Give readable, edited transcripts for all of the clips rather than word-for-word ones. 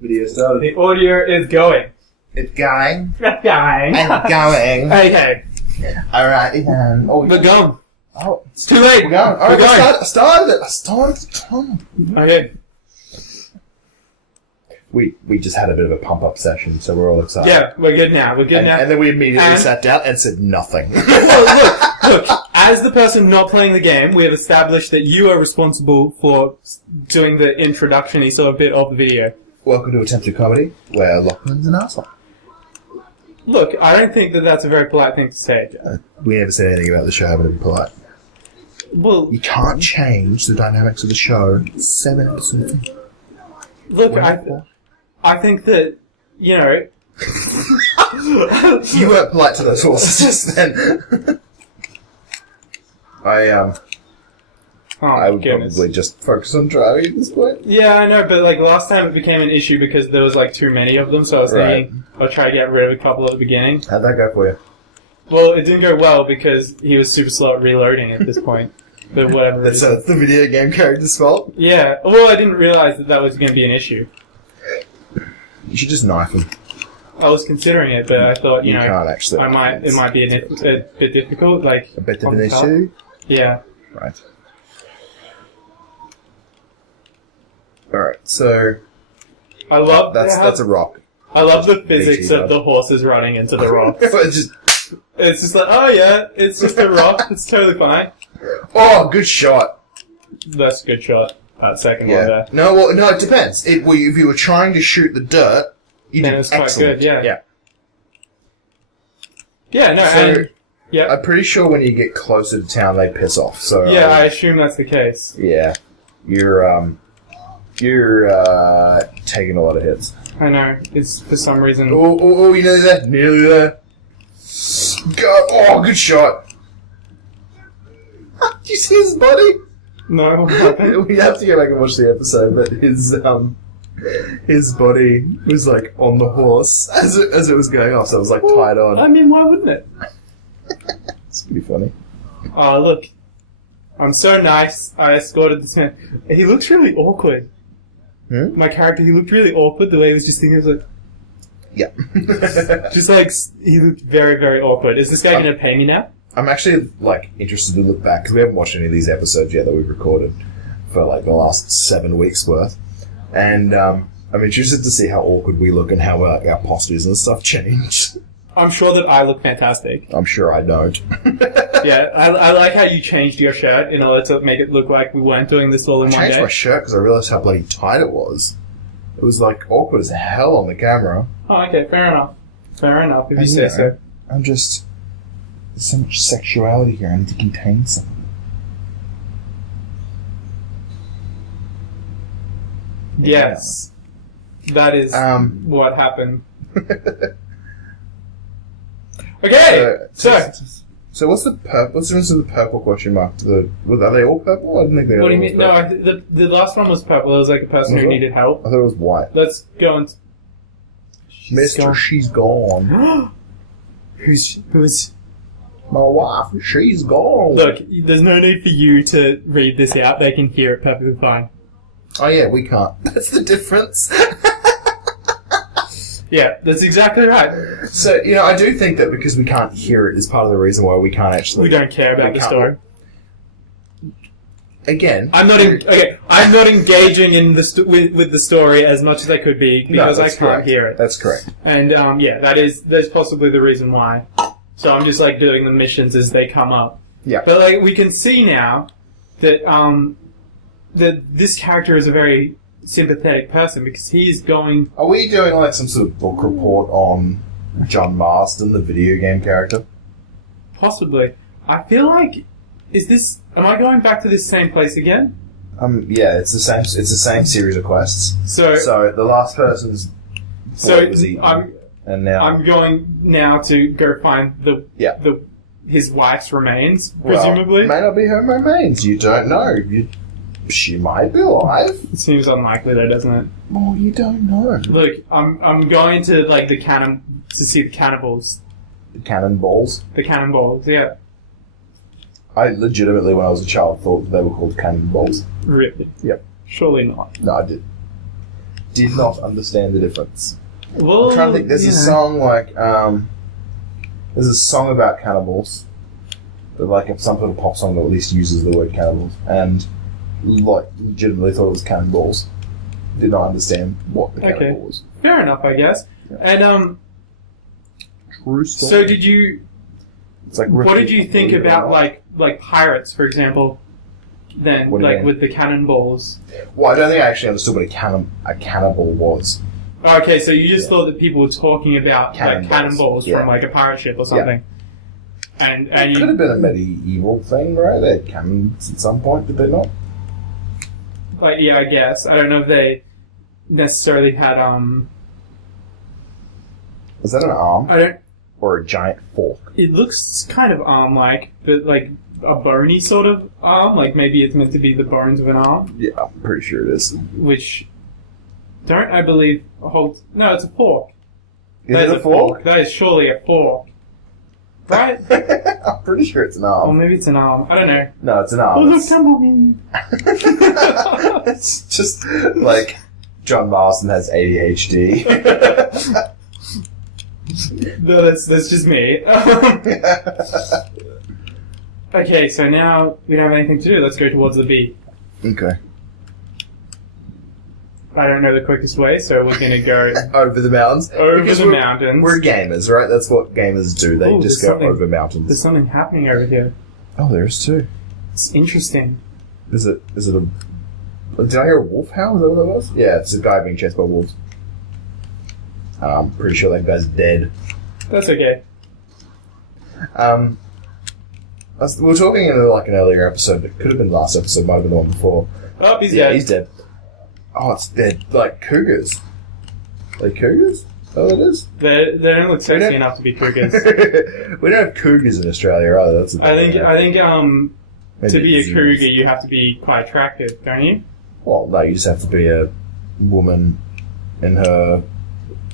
Video started. The audio is going. It's going. It's going. And going. Okay. Alright, oh, We're going. Oh, It's too late. we're going. Alright, We're going. I started it. Okay. We just had a bit of a pump-up session, so we're all excited. Yeah, we're good now. We're good now. And then we immediately And- sat down and said nothing. Well, look. As the person not playing the game, we have established that you are responsible for doing the introduction-y sort of bit of the video. Welcome to Attempted Comedy, where Lachlan's an arsehole. Look, I don't think that that's a very polite thing to say. We never said anything about the show having to be polite. Well, You can't change the dynamics of the show 7 episodes in. look, I think that, you know... You weren't polite to those horses just then. I would probably just focus on driving at this point. Yeah, I know, but like last time it became an issue because there was like too many of them, so I was thinking I'll try to get rid of a couple at the beginning. How'd that go for you? Well, it didn't go well because he was super slow at reloading at this point. But whatever. That's the video game character's fault? Yeah, well, I didn't realise that was going to be an issue. You should just knife him. I was considering it, but I thought, you know, can't actually. it might be a bit difficult, like... A bit of an issue? Yeah. Right. Alright, so... I love... That's a rock. I love the physics of the horses running into the rocks. It's just like, oh yeah, it's just a rock, it's totally fine. Oh, good shot. That's a good shot, that second one there. No, it depends. If you were trying to shoot the dirt, you Then did it's quite excellent. good, yeah. Yeah. Yeah, no, So, and... Yeah. I'm pretty sure when you get closer to town, they piss off. So Yeah, I assume that's the case. yeah, you're taking a lot of hits. I know, it's for some reason... Oh, you nearly there. Nearly there. Go! Oh, good shot. Did you see his body? No, what happened? We have to go back and watch the episode, but his body was like on the horse as it was going off, so it was like tied on. I mean, why wouldn't it? It's pretty funny. Oh, look. I'm so nice. I escorted this man. He looks really awkward. Hmm? My character, he looked really awkward the way he was just thinking. He was like... Yeah. Just like, he looked very, very awkward. Is this guy going to pay me now? I'm actually like interested to look back because we haven't watched any of these episodes yet that we've recorded for like the last 7 weeks worth, and I'm interested to see how awkward we look and how our postures and stuff change. I'm sure that I look fantastic. I'm sure I don't. Yeah, I like how you changed your shirt in order to make it look like we weren't doing this all in I one changed day. my shirt because I realised how bloody tight it was. It was like awkward as hell on the camera. Oh, okay, fair enough. Fair enough, if you say so. I'm just... There's so much sexuality here, I need to contain something. Yes. That is what happened. Okay, So what's the purple? What's the difference of the purple question mark? Are they all purple? I didn't think they were. What do you mean? No, the last one was purple. It was like a person who needed help. I thought it was white. Let's go and... Mister, she's gone. Who's... My wife, she's gone. Look, there's no need for you to read this out. They can hear it perfectly fine. Oh yeah, we can't. That's the difference. Yeah, that's exactly right. So, I do think that because we can't hear it is part of the reason why we can't actually... We don't care about the story. Again... I'm not engaging in with the story as much as I could be because I can't hear it. That's correct. And, yeah, that's possibly the reason why. So I'm just, like, doing the missions as they come up. Yeah. But, like, we can see now that, that this character is a very sympathetic person because he's going... Are we doing, like, some sort of book report on John Marston, the video game character? Possibly. I feel like... Am I going back to this same place again? Yeah, it's the same series of quests. So the last person's boy was eaten. And now I'm going now to go find his wife's remains, presumably. Well, may not be her remains. You don't know. She might be alive. It seems unlikely, though, doesn't it? Well, you don't know. Look, I'm going to like to see the cannibals. The cannonballs. The cannonballs, yeah. I legitimately, when I was a child, thought they were called cannonballs. Really? Yep. Surely not. No, I did. did not understand the difference. Well, I'm trying to think. There's a song like there's a song about cannibals, like some sort of pop song that at least uses the word cannibals, and like legitimately thought it was cannonballs. Did not understand what the cannibal was. Fair enough, I guess. Yeah. And True story. so did you? It's like What did you think about like pirates, for example? Then, What do you like mean? with the cannonballs. Well, I don't think I actually understood what a cannibal was. Okay, so you just thought that people were talking about Cannonballs. like cannonballs Yeah. from like a pirate ship or something. And It you could have been a medieval thing, right? They had cannons at some point, did they not? like yeah, I guess. I don't know if they necessarily had Is that an arm I don't or a giant fork? it looks kind of arm like, but like a bony sort of arm, like maybe it's meant to be the bones of an arm, Yeah, I'm pretty sure it is. which don't I believe hold no, it's a fork. Is That it a fork? That is surely a fork. Right? I'm pretty sure it's an Or arm. maybe it's an arm. I don't know. No, it's an Oh, arm. look, It's, tumbleweed! it's just like John Marston has ADHD. No, that's just me. Okay, so now we don't have anything to do. Let's go towards the beach. Okay. I don't know the quickest way, so we're gonna go Over the mountains. over Because the we're- mountains. We're gamers, right? That's what gamers do. They Ooh, just there's go something- over There's mountains. something happening over here. Oh, there is too. It's interesting. Is it a... Did I hear a wolf howl? Is that what that was? Yeah, it's a guy being chased by wolves. I'm pretty sure that guy's dead. That's okay. We were talking in like an earlier episode. It could have been last episode, might have been the one before. Oh, he's Yeah, dead. he's dead. Oh, it's dead. Like cougars. Like cougars? Oh, it is? They don't look We sexy don't- enough to be cougars. We don't have cougars in Australia either. That's I think Maybe to be a it's cougar, zoos. you have to be quite attractive, don't you? Well, no, you just have to be a woman in her,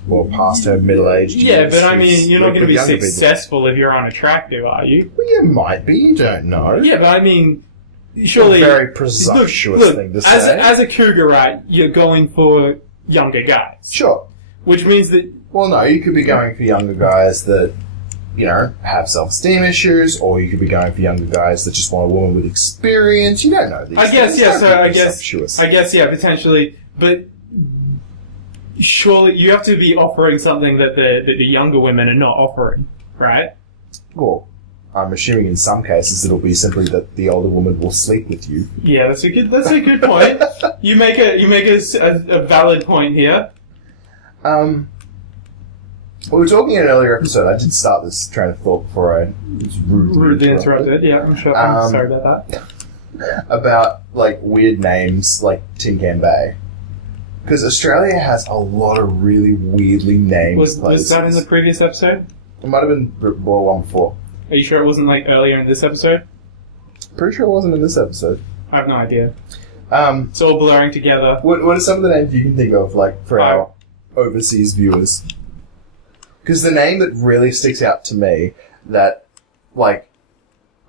well, past her middle-aged Yeah, years. but I mean, you're not going to with be younger people. successful if you're unattractive, are you? Well, you might be. You don't know. Yeah, but I mean, It's surely. a very presumptuous thing to say. As a cougar, right, you're going for younger guys. Sure. Which means that. Well, no, you could be going for younger guys that, you know, have self-esteem issues, or you could be going for younger guys that just want a woman with experience. You don't know these I guess, things. yeah, Don't so be I guess. presumptuous. I guess, yeah, potentially. But. Surely you have to be offering something that the younger women are not offering, right? Well, I'm assuming in some cases it'll be simply that the older woman will sleep with you. Yeah, that's a good point. You make a valid point here. We were talking in an earlier episode. I did start this train of thought before I was rudely Interrupted. Yeah, I'm sure. I'm sorry about that. about like weird names like Tin Can Bay. Because Australia has a lot of really weirdly named Was places. that in the previous episode? It might have been the one before. Are you sure it wasn't like earlier in this episode? Pretty sure it wasn't in this episode. I have no idea. Um, It's all blurring together. what are some of the names you can think of, like, for our overseas viewers? Because the name that really sticks out to me, that, like,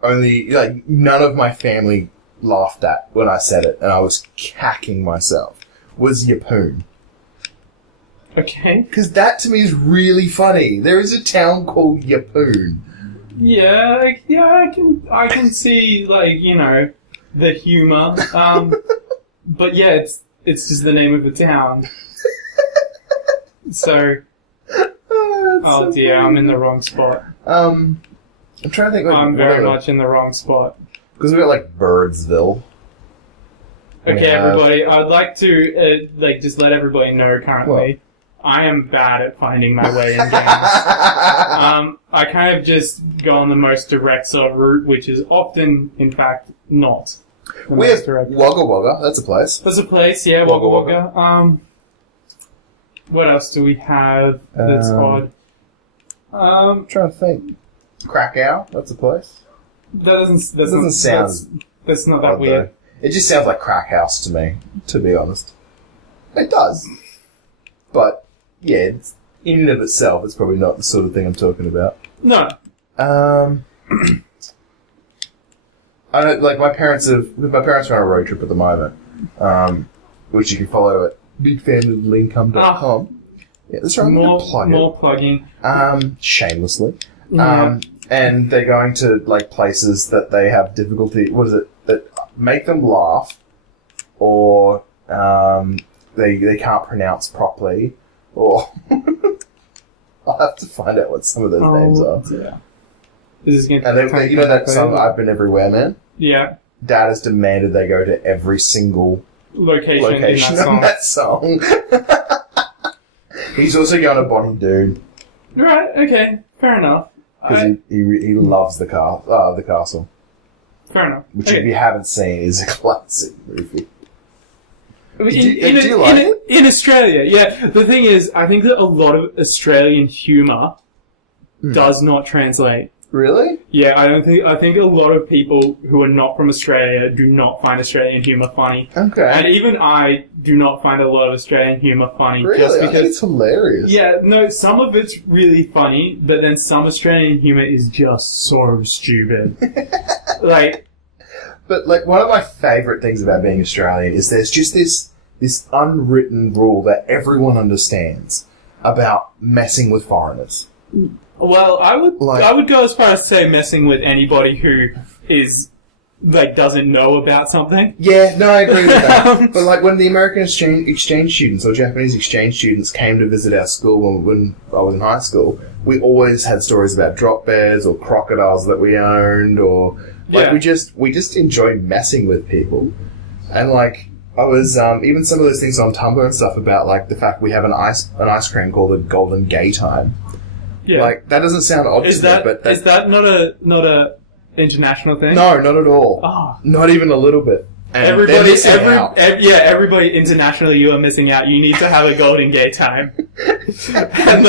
none of my family laughed at when I said it, and I was cacking myself, was Yapoon. Okay. Because that to me is really funny. There is a town called Yapoon. Yeah, I can see the humor. But yeah, it's just the name of the town. So, oh dear, I'm in the wrong spot. I'm trying to think. I'm very much in the wrong spot. Because we got like Birdsville. Okay, Yeah. everybody, I'd like to just let everybody know currently, I am bad at finding my way in games. I kind of just go on the most direct sort of route, which is often, in fact, not the We have most direct. Wagga Wagga. That's a place. There's a place, yeah, Wagga Wagga Wagga. What else do we have that's odd? I'm trying to think. Krakow. That's a place. That doesn't doesn't sound That's not that odd, weird. though. It just sounds like crack house to me, to be honest. It does. But, yeah, it's, in and of itself, it's probably not the sort of thing I'm talking about. No. I don't, like, my parents are on a road trip at the moment, which you can follow at big fan of linecum.com. Yeah, that's right. More plugging. Shamelessly. And they're going to like places that they have difficulty. What is it? That make them laugh, or they can't pronounce properly, or I'll have to find out what some of those names are. Yeah. This is and you know that song "I've Been Everywhere, Man." Yeah. Dad has demanded they go to every single location in that song. He's also going to Bonnie Dude. Right. Okay. Fair enough. Because he loves the castle. Fair enough. Which, if you haven't seen, is a classic movie. Do you like it? In Australia, yeah. The thing is, I think that a lot of Australian humour does not translate. Really? Yeah, I think a lot of people who are not from Australia do not find Australian humour funny. Okay. And even I do not find a lot of Australian humour funny. Really? Just because, I think it's hilarious. Yeah, no, some of it's really funny, but then some Australian humour is just so stupid. But one of my favourite things about being Australian is there's just this unwritten rule that everyone understands about messing with foreigners. Well, I would go as far as to say messing with anybody who is doesn't know about something. Yeah, no, I agree with that. But when the American exchange students or Japanese exchange students came to visit our school when I was in high school, we always had stories about drop bears or crocodiles that we owned, or we just enjoyed messing with people. And I was even some of those things on Tumblr and stuff about the fact we have an ice cream called the Golden Gay Time. Yeah. That doesn't sound odd to me, but is that not a international thing? No, not at all. Oh. Not even a little bit. And everybody internationally, you are missing out. You need to have a Golden Gay Time. And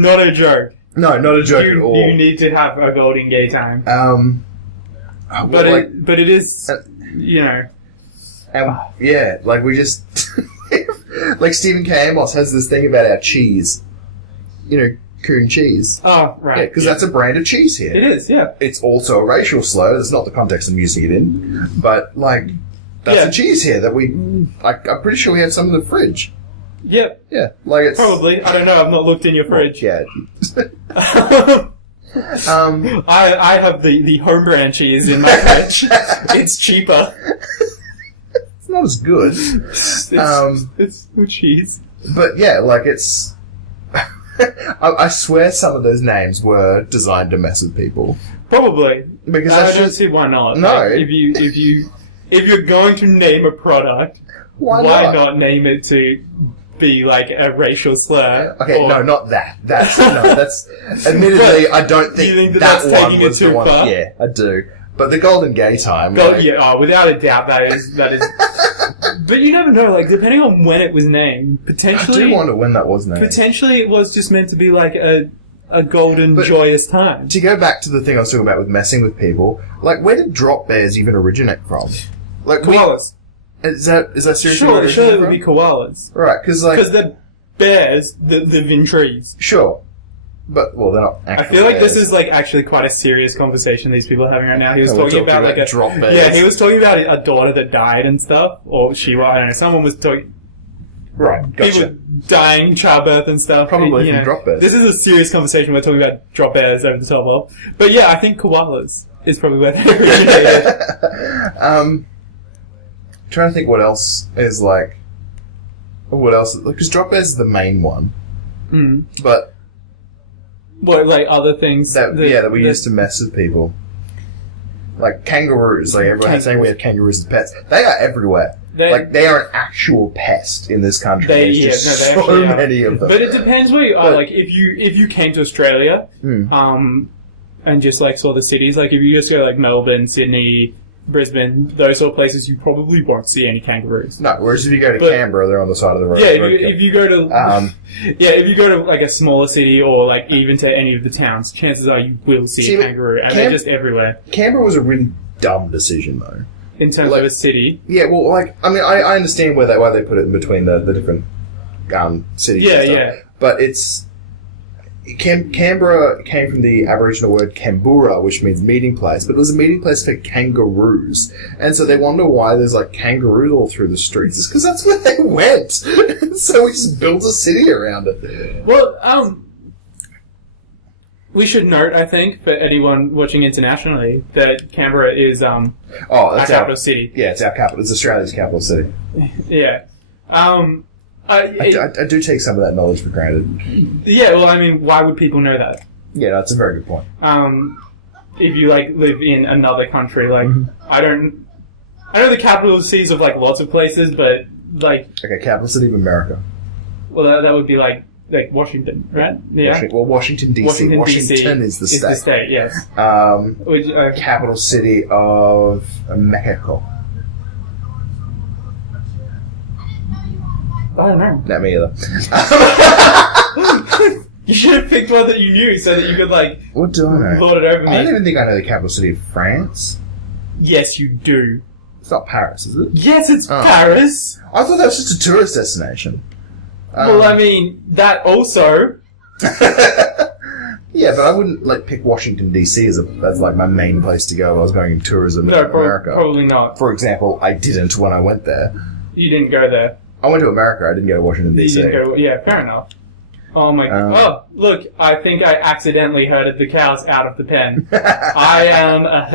not a joke. No, not a joke at all. You need to have a Golden Gay Time. But it is, we just Stephen K. Amos has this thing about our cheese. Coon cheese. Oh, right. Yeah, because that's a brand of cheese here. It is, yeah. It's also a racial slur. That's not the context I'm using it in. But, that's a cheese here that I'm pretty sure we have some in the fridge. Yep. Yeah. It's... Probably. I don't know. I've not looked in your fridge. Yeah. I have the home brand cheese in my fridge. It's cheaper. It's not as good. It's good cheese. But, yeah, it's... I swear some of those names were designed to mess with people. Probably. Because I don't see why not. No. If you're going to name a product, why not name it to be a racial slur? Okay, no, not that. That's admittedly, I don't think that one was the one. Far? Yeah, I do. But the Golden Gay Time. Without a doubt, that is. But you never know. Depending on when it was named, potentially. I do wonder when that was named. Potentially, it was just meant to be a golden, joyous time. To go back to the thing I was talking about with messing with people, where did drop bears even originate from? Koalas. Is that seriously? Sure, it would be koalas. Right, because they're bears that live in trees. Sure. But, they're not actual I feel like bears. this is, actually quite a serious conversation these people are having right now. He was talking about, drop bears. Yeah, he was talking about a daughter that died and stuff. Or I don't know, someone was talking... Right, gotcha. People dying, childbirth and stuff. Probably from drop bears. This is a serious conversation we're talking about drop bears over the top of. But yeah, I think koalas is probably where they originated. Trying to think what else is what else? Because drop bears is the main one. Mm. But... What, other things? That we used to mess with people. Kangaroos. Everyone's saying we have kangaroos as pets. They are everywhere. They are an actual pest in this country. There's just so many of them. But it depends where you are. If you came to Australia, and just saw the cities, if you just go Melbourne, Sydney, Brisbane, those sort of places, you probably won't see any kangaroos. No, whereas if you go to Canberra, they're on the side of the road. Yeah, if you go to if you go to a smaller city or even to any of the towns, chances are you will see a kangaroo, and they're just everywhere. Canberra was a really dumb decision, though. In terms of a city. Yeah, well, I understand why they put it in between the different cities. Yeah, and stuff. Yeah. But it's Canberra came from the Aboriginal word Canberra, which means meeting place, but it was a meeting place for kangaroos. And so they wonder why there's like kangaroos all through the streets. It's because that's where they went. So we just built a city around it. Well, we should note, I think, for anyone watching internationally, that Canberra is That's our capital city. Yeah, it's our capital. It's Australia's capital city. Yeah. I do take some of that knowledge for granted. Yeah, well, I mean, why would people know that? Yeah, that's a very good point. If you, like, live in another country, like, I know the capital cities of, like, lots of places, but, like... Okay, capital city of America. Well, that would be, like Washington, right? Yeah. Washington, D.C. Washington is the state. Is the state, yes. Capital city of Mexico. I don't know. Not me either. You should have picked one that you knew so that you could, like... What do I know? Lord it over me. I don't even think I know the capital city of France. Yes, you do. It's not Paris, is it? Yes, it's Paris. I thought that was just a tourist destination. Well, I mean, that also... Yeah, but I wouldn't, like, pick Washington, D.C. as like, my main place to go. I was going in tourism in America. Probably not. For example, I didn't when I went there. You didn't go there. I went to America. I didn't go to Washington, D.C. You didn't go... Yeah, fair enough. Oh my god. Look, I think I accidentally herded the cows out of the pen. I am a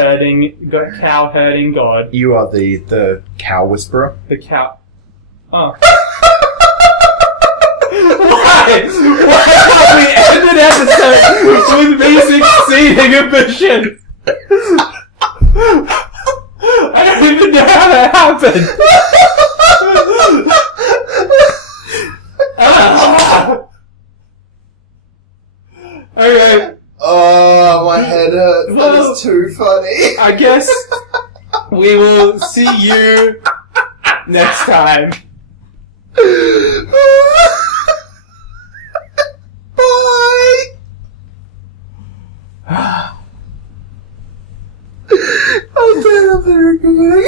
cow herding god. You are the cow whisperer? The cow... Oh. Why? Why can't we end an episode with me succeeding a mission? I don't even know how that happened. Okay. Oh, my head hurts. That is too funny. I guess we will see you next time. Bye. Oh, damn, very good.